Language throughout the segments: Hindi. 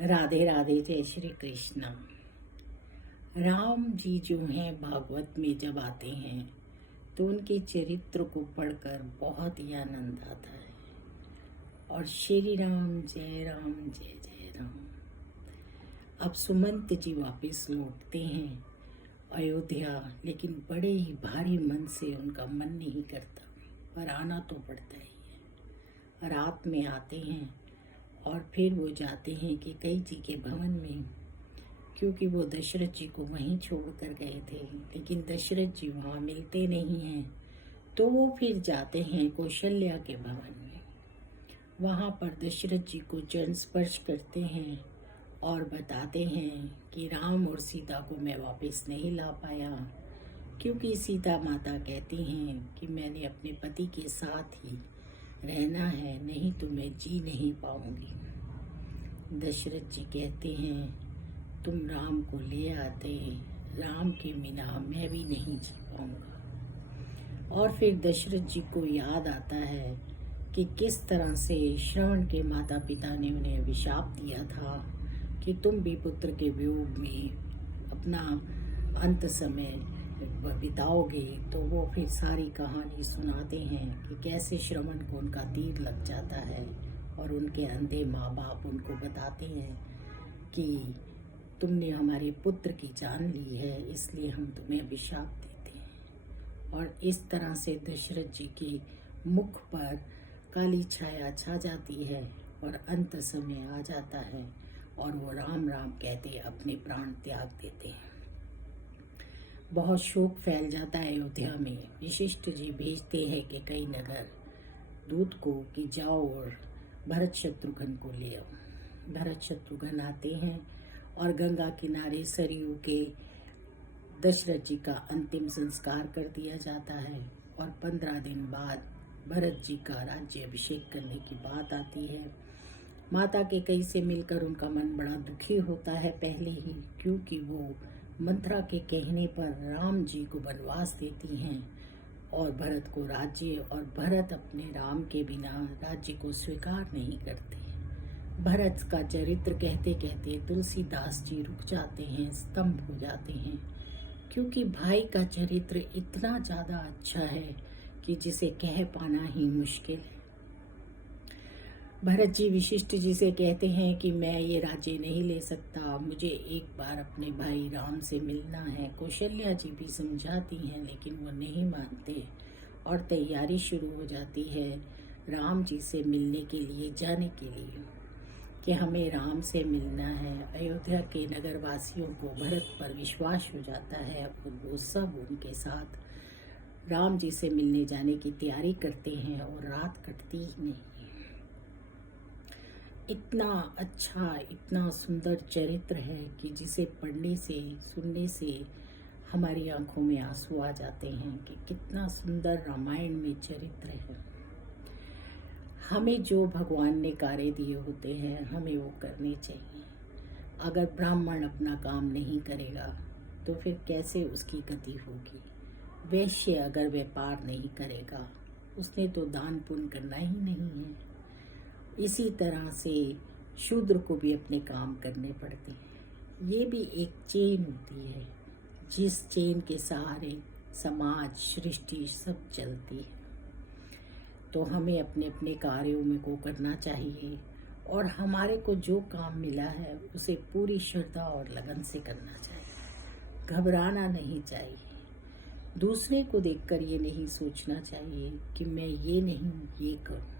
राधे राधे, जय श्री कृष्ण। राम जी जो हैं भागवत में जब आते हैं तो उनके चरित्र को पढ़कर बहुत ही आनंद आता है। और श्री राम जय राम जय जय राम। अब सुमंत जी वापस लौटते हैं अयोध्या, लेकिन बड़े ही भारी मन से उनका मन नहीं करता, पर आना तो पड़ता ही है। रात में आते हैं और फिर वो जाते हैं कि कैकेयी जी के भवन में, क्योंकि वो दशरथ जी को वहीं छोड़ कर गए थे, लेकिन दशरथ जी वहाँ मिलते नहीं हैं। तो वो फिर जाते हैं कौशल्या के भवन में। वहाँ पर दशरथ जी को चरण स्पर्श करते हैं और बताते हैं कि राम और सीता को मैं वापस नहीं ला पाया, क्योंकि सीता माता कहती हैं कि मैंने अपने पति के साथ ही रहना है, नहीं तो मैं जी नहीं पाऊंगी। दशरथ जी कहते हैं तुम राम को ले आते, राम के बिना मैं भी नहीं जी पाऊंगा। और फिर दशरथ जी को याद आता है कि किस तरह से श्रवण के माता पिता ने उन्हें अभिशाप दिया था कि तुम भी पुत्र के वियोग में अपना अंत समय बिताओगे। तो वो फिर सारी कहानी सुनाते हैं कि कैसे श्रवण को उनका तीर लग जाता है और उनके अंधे माँ बाप उनको बताते हैं कि तुमने हमारे पुत्र की जान ली है, इसलिए हम तुम्हें अभिशाप देते हैं। और इस तरह से दशरथ जी के मुख पर काली छाया छा जाती है और अंत समय आ जाता है और वो राम राम कहते अपने प्राण त्याग देते हैं। बहुत शोक फैल जाता है अयोध्या में। वशिष्ठ जी भेजते हैं कि कई नगर दूत को कि जाओ और भरत शत्रुघ्न को ले आओ। भरत शत्रुघ्न आते हैं और गंगा किनारे सरयू के दशरथ जी का अंतिम संस्कार कर दिया जाता है। और 15 दिन बाद भरत जी का राज्य अभिषेक करने की बात आती है। माता कैकेयी से मिलकर उनका मन बड़ा दुखी होता है पहले ही, क्योंकि वो मंत्रा के कहने पर राम जी को वनवास देती हैं और भरत को राज्य, और भरत अपने राम के बिना राज्य को स्वीकार नहीं करते। भरत का चरित्र कहते कहते तुलसीदास जी रुक जाते हैं, स्तंभ हो जाते हैं, क्योंकि भाई का चरित्र इतना ज़्यादा अच्छा है कि जिसे कह पाना ही मुश्किल है। भरत जी वशिष्ठ जी से कहते हैं कि मैं ये राज्य नहीं ले सकता, मुझे एक बार अपने भाई राम से मिलना है। कौशल्या जी भी समझाती हैं, लेकिन वो नहीं मानते और तैयारी शुरू हो जाती है राम जी से मिलने के लिए, जाने के लिए कि हमें राम से मिलना है। अयोध्या के नगर वासियों को भरत पर विश्वास हो जाता है और वो सब उनके साथ राम जी से मिलने जाने की तैयारी करते हैं और रात कटती ही नहीं। इतना अच्छा, इतना सुंदर चरित्र है कि जिसे पढ़ने से, सुनने से हमारी आंखों में आंसू आ जाते हैं कि कितना सुंदर रामायण में चरित्र है। हमें जो भगवान ने कार्य दिए होते हैं हमें वो करने चाहिए। अगर ब्राह्मण अपना काम नहीं करेगा तो फिर कैसे उसकी गति होगी। वैश्य अगर व्यापार नहीं करेगा उसने तो दान पुण्य करना ही नहीं है। इसी तरह से शूद्र को भी अपने काम करने पड़ते हैं। ये भी एक चेन होती है, जिस चेन के सहारे समाज, सृष्टि सब चलती है। तो हमें अपने अपने कार्यों में को करना चाहिए और हमारे को जो काम मिला है उसे पूरी श्रद्धा और लगन से करना चाहिए। घबराना नहीं चाहिए। दूसरे को देखकर ये नहीं सोचना चाहिए कि मैं ये नहीं ये करूं।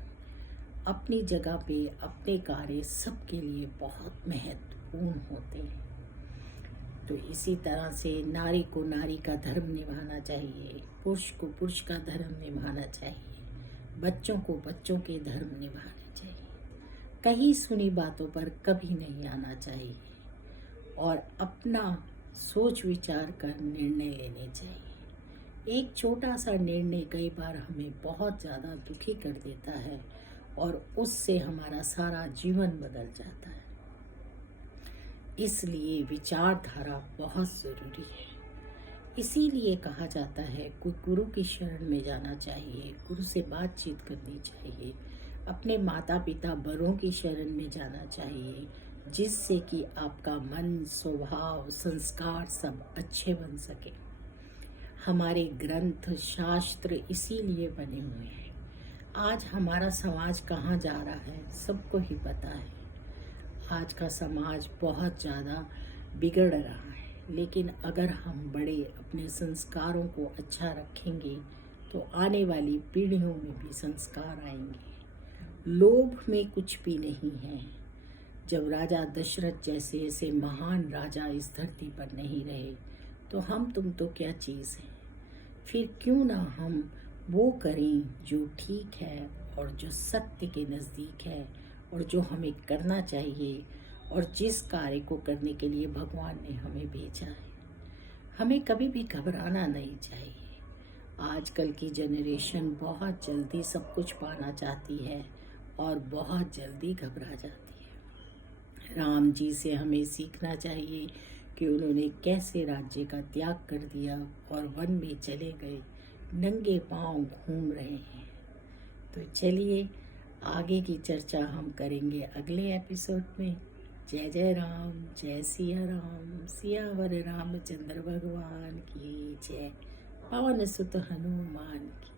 अपनी जगह पे अपने कार्य सबके लिए बहुत महत्वपूर्ण होते हैं। तो इसी तरह से नारी को नारी का धर्म निभाना चाहिए, पुरुष को पुरुष का धर्म निभाना चाहिए, बच्चों को बच्चों के धर्म निभाने चाहिए। कहीं सुनी बातों पर कभी नहीं आना चाहिए और अपना सोच विचार कर निर्णय लेने चाहिए। एक छोटा सा निर्णय कई बार हमें बहुत ज़्यादा दुखी कर देता है और उससे हमारा सारा जीवन बदल जाता है। इसलिए विचारधारा बहुत ज़रूरी है। इसीलिए कहा जाता है कोई गुरु की शरण में जाना चाहिए, गुरु से बातचीत करनी चाहिए, अपने माता पिता बड़ों की शरण में जाना चाहिए, जिससे कि आपका मन, स्वभाव, संस्कार सब अच्छे बन सके। हमारे ग्रंथ, शास्त्र इसीलिए बने हुए हैं। आज हमारा समाज कहाँ जा रहा है सबको ही पता है। आज का समाज बहुत ज़्यादा बिगड़ रहा है, लेकिन अगर हम बड़े अपने संस्कारों को अच्छा रखेंगे तो आने वाली पीढ़ियों में भी संस्कार आएंगे। लोभ में कुछ भी नहीं है। जब राजा दशरथ जैसे ऐसे महान राजा इस धरती पर नहीं रहे तो हम तुम तो क्या चीज़ है। फिर क्यों ना हम वो करें जो ठीक है और जो सत्य के नज़दीक है और जो हमें करना चाहिए और जिस कार्य को करने के लिए भगवान ने हमें भेजा है। हमें कभी भी घबराना नहीं चाहिए। आजकल की जनरेशन बहुत जल्दी सब कुछ पाना चाहती है और बहुत जल्दी घबरा जाती है। राम जी से हमें सीखना चाहिए कि उन्होंने कैसे राज्य का त्याग कर दिया और वन में चले गए, नंगे पांव घूम रहे हैं। तो चलिए आगे की चर्चा हम करेंगे अगले एपिसोड में। जय जय राम, जय सिया राम, सियावर रामचंद्र भगवान की जय, पवन सुत हनुमान की।